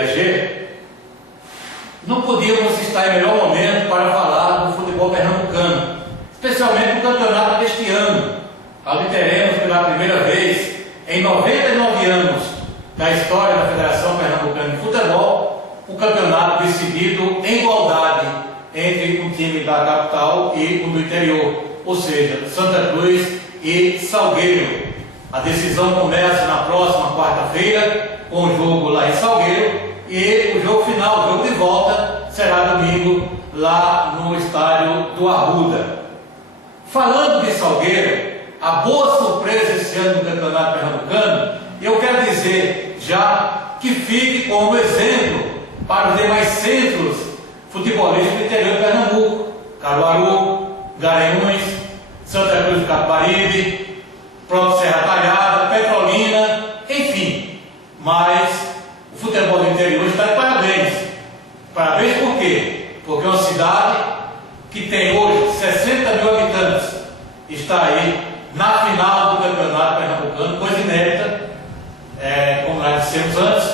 PAG, não podíamos estar em melhor momento para falar do futebol pernambucano, especialmente no campeonato deste ano. Ali teremos pela primeira vez, em 99 anos da história da Federação Pernambucana de Futebol, o campeonato decidido em igualdade entre um time da capital e um do interior, ou seja, Santa Cruz e Salgueiro. A decisão começa na próxima quarta-feira, com o jogo lá em Salgueiro, e o jogo final, o jogo de volta, será domingo lá no estádio do Arruda. Falando de Salgueiro, a boa surpresa esse ano do Campeonato Pernambucano, eu quero dizer já que fique como exemplo para os demais centros futebolísticos do interior de Pernambuco: Caruaru, Garanhuns, Santa Cruz do Capibaribe, próprio Serra Talhada, Petrolina, enfim. Mas o futebol do interior está de parabéns. Parabéns por quê? Porque uma cidade que tem hoje 60 mil habitantes está aí na final do Campeonato Pernambucano, coisa inédita, como nós dissemos antes,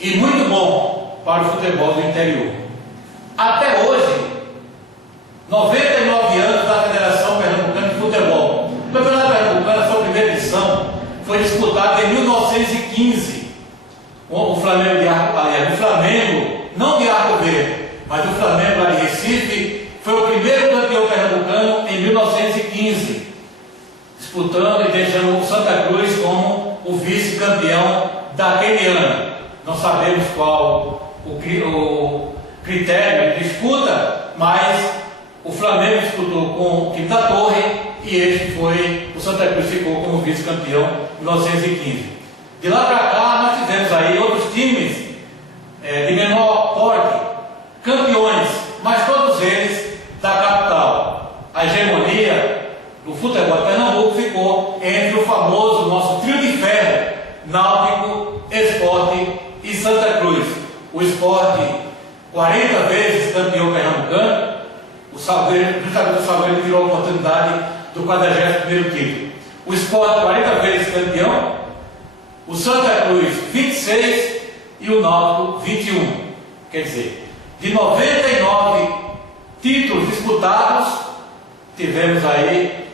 e muito bom para o futebol do interior. Até hoje, 99 anos da Federação Pernambucana de Futebol. O Campeonato Pernambucano, a sua primeira edição, foi disputado em 1915. O Flamengo de Arco, aliás, o Flamengo, não de Arco Verde, mas o Flamengo lá de Recife, foi o primeiro campeão pernambucano em 1915, disputando e deixando o Santa Cruz como o vice-campeão daquele ano. Não sabemos qual o critério de disputa, mas o Flamengo disputou com o time da Torre e este foi, o Santa Cruz ficou como vice-campeão em 1915. De lá para cá nós tivemos aí outros times de menor porte, campeões, mas todos eles da capital. A hegemonia do futebol de Pernambuco ficou entre o famoso nosso trio de ferro: Náutico, Sport e Santa Cruz. O Sport 40 vezes campeão pernambucano, o Salgueiro, justamente o Salgueiro tirou a oportunidade do 41º título. O Sport 40 vezes campeão, o Santa Cruz 26 e o Náutico 21. Quer dizer, de 99 títulos disputados, tivemos aí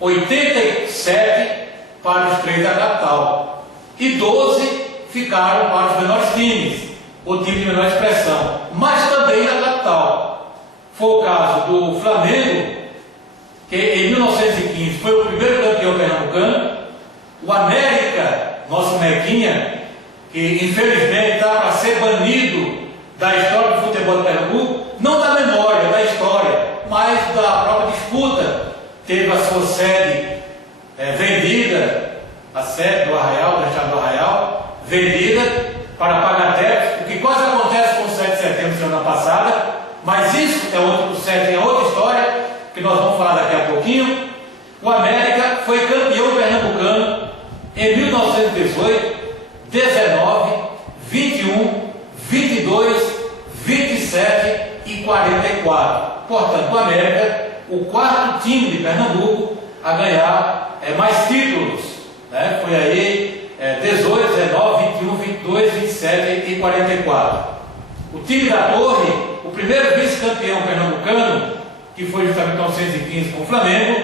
87 para os três da capital e 12 ficaram para os menores times, o time de menor expressão, mas também na capital. Foi o caso do Flamengo, que em 1915 foi o primeiro campeão pernambucano. O América, nosso Mequinha, que infelizmente está para ser banido da história do futebol de Pernambuco, não da memória, da história, mas da própria disputa. Teve a sua sede vendida, a sede do Arraial, do Estado do Arraial, vendida para pagar débitos, o que quase acontece com o 7 de setembro semana passada, mas isso é outra história, que nós vamos falar daqui a pouquinho. O América foi campeão pernambucano em 1918, 19, 21, 22, 27 e 44. Portanto, o América, o quarto time de Pernambuco a ganhar mais títulos, né? Foi aí 18, 19, 21, 22, 27 e 44. O time da Torre, o primeiro vice-campeão pernambucano, que foi justamente em 1915 com o Flamengo,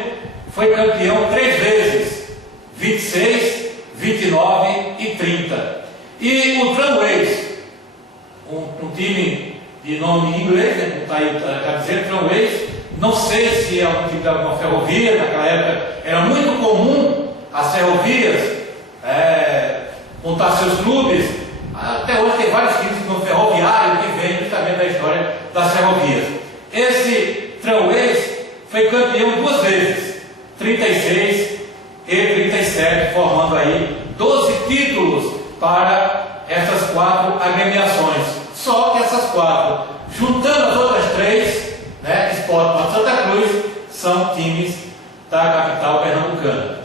foi campeão 3 vezes, 26, 29 e 30. E o Tramways, um time de nome em inglês, está aí, está dizendo Tramways, não sei se é um time de alguma ferrovia. Naquela época era muito comum as ferrovias montar seus clubes. Até hoje tem vários times no ferroviário que vem justamente da história das ferrovias. Esse Tramways foi campeão 2 vezes, 36 e 37, formando aí 12 títulos para essas 4 agremiações. Só que essas 4, juntando as outras 3, né, Sport e Santa Cruz, são times da capital pernambucana.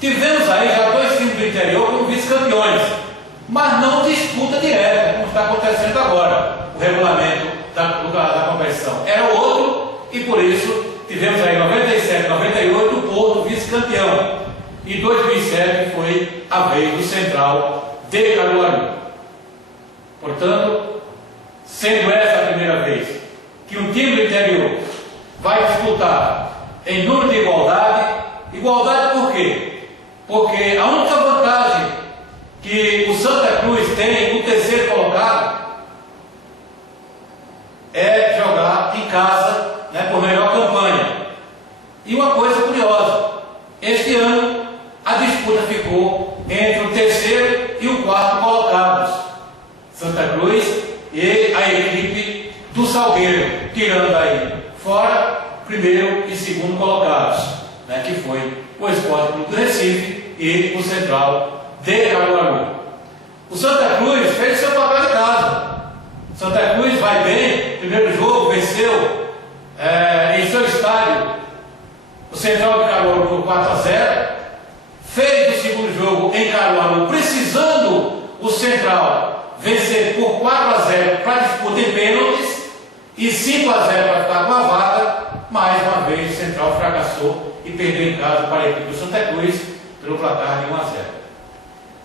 Tivemos aí já 2 times do interior como vice-campeões, mas não disputa direta, como está acontecendo agora. O regulamento da competição era outro, e por isso tivemos aí 97, 98 o Porto vice-campeão, e 2007 foi a vez do Central de Caruaru. Portanto, sendo essa a primeira vez que um time do interior vai disputar em número de igualdade, igualdade por quê? Porque a única vantagem que o Santa Cruz tem, o terceiro colocado, é jogar em casa, né, por melhor campanha. E uma coisa curiosa, este ano a disputa ficou entre o terceiro e o quarto colocados, Santa Cruz e a equipe do Salgueiro, tirando aí fora primeiro e segundo colocados, né, que foi o Sport Clube do Recife e o Central de Caruaru. O Santa Cruz fez seu papel de casa. Santa Cruz vai bem, primeiro jogo venceu em seu estádio o Central de Caruaru por 4-0, fez o segundo jogo em Caruaru, precisando o Central vencer por 4-0 para disputa em pênaltis e 5-0 para ficar com a vaga. Mais uma vez o Central fracassou e perdeu em casa para a equipe do Santa Cruz pelo placar de 1-0.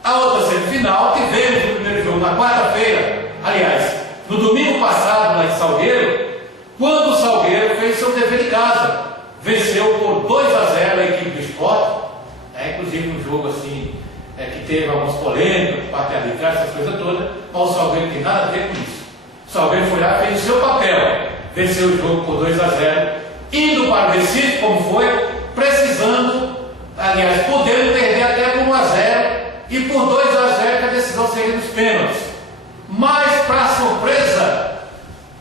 A outra semifinal tivemos no primeiro jogo na quarta-feira, aliás, no domingo passado lá em Salgueiro, quando o Salgueiro fez seu dever de casa, venceu por 2-0 a equipe do Sport, inclusive um jogo assim, que teve algumas polêmicas, parte de arbitragem, essas coisas todas, mas o Salgueiro não tem nada a ver com isso. O Salgueiro foi lá e fez o seu papel, venceu o jogo por 2-0, indo para o Recife, como foi, precisando, aliás, podendo perder até por 1-0 e por 2-0 que a decisão seria nos pênaltis. Mas, para a surpresa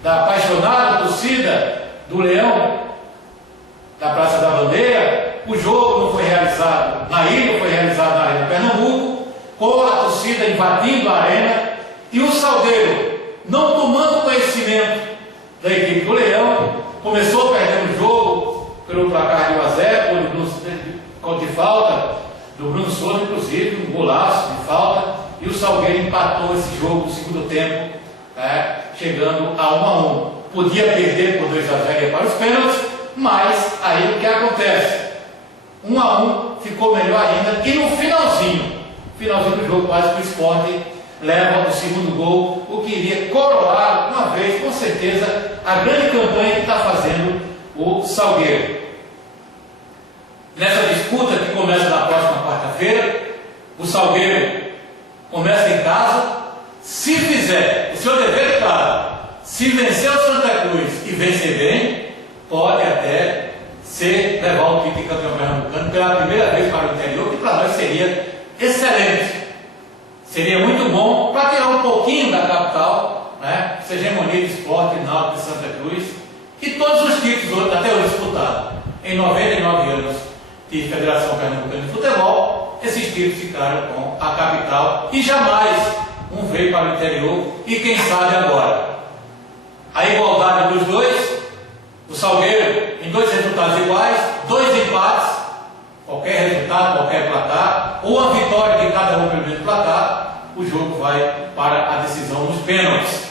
da apaixonada torcida do Leão, da Praça da Bandeira, o jogo não foi realizado na ilha, foi realizado na Arena Pernambuco, com a torcida invadindo a arena, e o Salgueiro, não tomando conhecimento da equipe do Leão, começou perdendo o jogo pelo placar de 1-0, de falta do Bruno Souza, inclusive, um golaço de falta, e o Salgueiro empatou esse jogo no segundo tempo, chegando a 1-1. Podia perder por 2-0 para os pênaltis, mas aí o que acontece? 1-1 ficou melhor ainda, e no finalzinho do jogo, quase que o Sport leva o segundo gol, o que iria coroar uma vez, com certeza, a grande campanha que está fazendo o Salgueiro. Nessa disputa que começa na próxima quarta-feira, o Salgueiro começa em casa. Se fizer o seu dever de casa, se vencer o Santa Cruz e vencer bem, pode até levar o título de campeão pernambucano pela primeira vez para o interior, que para nós seria excelente. Seria muito bom para tirar um pouquinho da capital, essa hegemonia de esporte, náutico de Santa Cruz, e todos os títulos até hoje disputados em 99 anos de Federação Pernambucana de Futebol, esses títulos ficaram com a capital e jamais um veio para o interior, e quem sabe agora. A igualdade dos dois, o Salgueiro em 2 resultados iguais, 2 empates, qualquer resultado, qualquer placar, ou a vitória de cada um pelo mesmo placar, o jogo vai para a decisão nos pênaltis.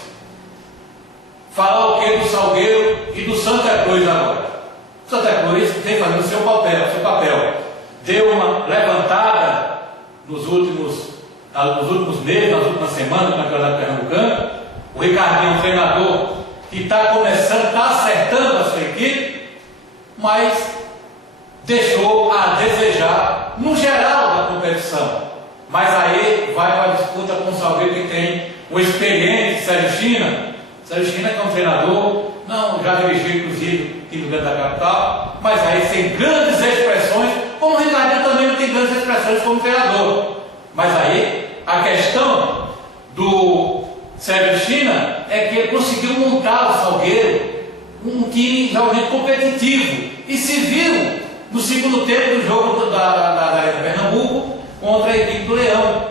Falar o que do Salgueiro e do Santa Cruz agora? Santa Cruz vem fazendo o seu papel. Deu uma levantada nos últimos meses, nas últimas semanas do Campeonato Pernambucano. O Ricardinho é um treinador que está começando, está acertando a sua equipe, mas deixou a desejar no geral da competição. Mas aí vai para a disputa com o Salgueiro, que tem o experiente Sérgio China. Sérgio China, que é um treinador, já dirigiu inclusive time dentro da capital, mas aí sem grandes expressões, como o Ricardinho também não tem grandes expressões como treinador. Mas aí a questão do Sérgio China é que ele conseguiu montar o Salgueiro um time realmente competitivo, e se viu no segundo tempo do jogo da Arena Pernambuco contra a equipe do Leão.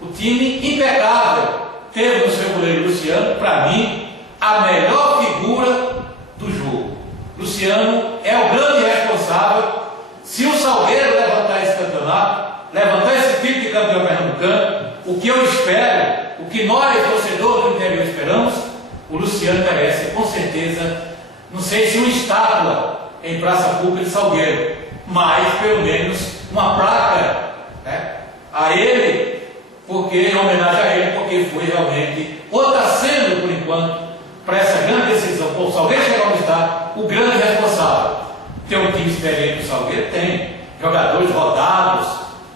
O time impecável, teve no seu goleiro Luciano, para mim, a melhor figura do jogo. Luciano é o grande responsável. Se o Salgueiro levantar esse campeonato, levantar esse título de campeão pernambucano, o que eu espero, o que nós, torcedores do interior, esperamos, o Luciano merece, com certeza, não sei se uma estátua em praça pública de Salgueiro, mas pelo menos uma placa, a ele, porque em homenagem a ele, porque porque foi realmente, ou está sendo por enquanto, para essa grande decisão, para o Salgueiro chegar onde está, o grande responsável. Tem um time experiente do Salgueiro? Tem. Jogadores rodados,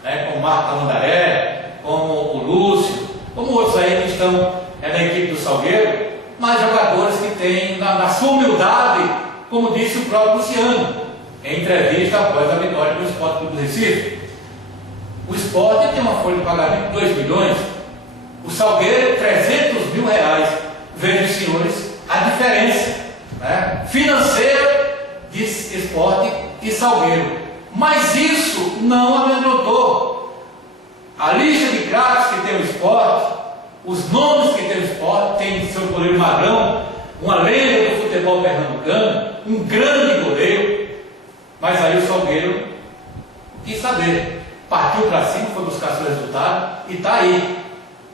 né, como o Marco Tamandaré, como o Lúcio, como outros aí que estão na equipe do Salgueiro, mas jogadores que têm, na sua humildade, como disse o próprio Luciano, em entrevista após a vitória do Sport Clube do Recife. O Sport tem uma folha de pagamento de 2 milhões, o Salgueiro 300 mil reais. Vejam, senhores, a diferença, né, financeira de Sport e Salgueiro. Mas isso não amedrontou. A lista de craques que tem o Sport, os nomes que tem o Sport, tem seu goleiro Magrão, uma lenda do futebol pernambucano, um grande goleiro, mas aí o Salgueiro quis saber, partiu para cima, foi buscar seu resultado e está aí,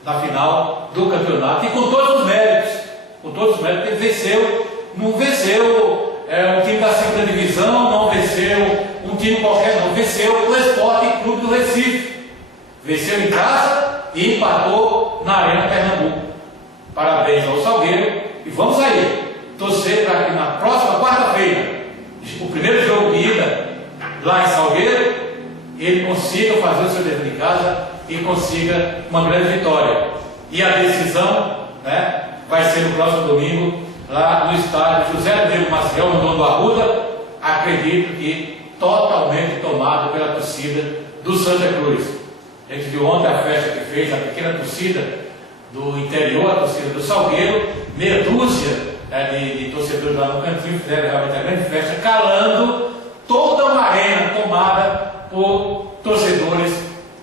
na final do campeonato, e com todos os méritos, ele venceu, não venceu um time da segunda divisão, não venceu um time qualquer, não, venceu o Sport Clube do Recife, venceu em casa e empatou na Arena Pernambuco. Parabéns ao Salgueiro e vamos aí, torcer para que na próxima quarta-feira, o primeiro jogo de ida lá em Salgueiro, ele consiga fazer o seu dever de casa e consiga uma grande vitória. E a decisão, né, vai ser no próximo domingo, lá no estádio José Rodrigo Maciel, no Dom do Arruda, acredito que totalmente tomado pela torcida do Santa Cruz. A gente viu ontem a festa que fez a pequena torcida do interior, a torcida do Salgueiro, meia dúzia de torcedores lá no cantinho, fizeram realmente a grande festa, calando toda uma arena tomada por torcedores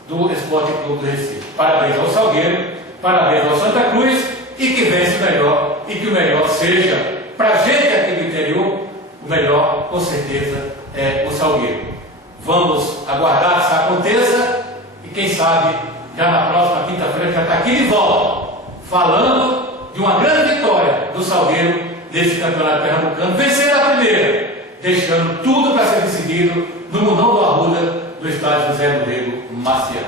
do Sport Clube do Recife. Parabéns ao Salgueiro, parabéns ao Santa Cruz, e que vença o melhor, e que o melhor seja, para a gente aqui do interior, o melhor, com certeza, é o Salgueiro. Vamos aguardar que isso aconteça, e quem sabe, já na próxima quinta-feira, já está aqui de volta, falando de uma grande vitória do Salgueiro nesse campeonato pernambucano, vencendo a primeira, deixando tudo para ser decidido no Mundão do Arruda, do estádio José Rodrigo Maciel.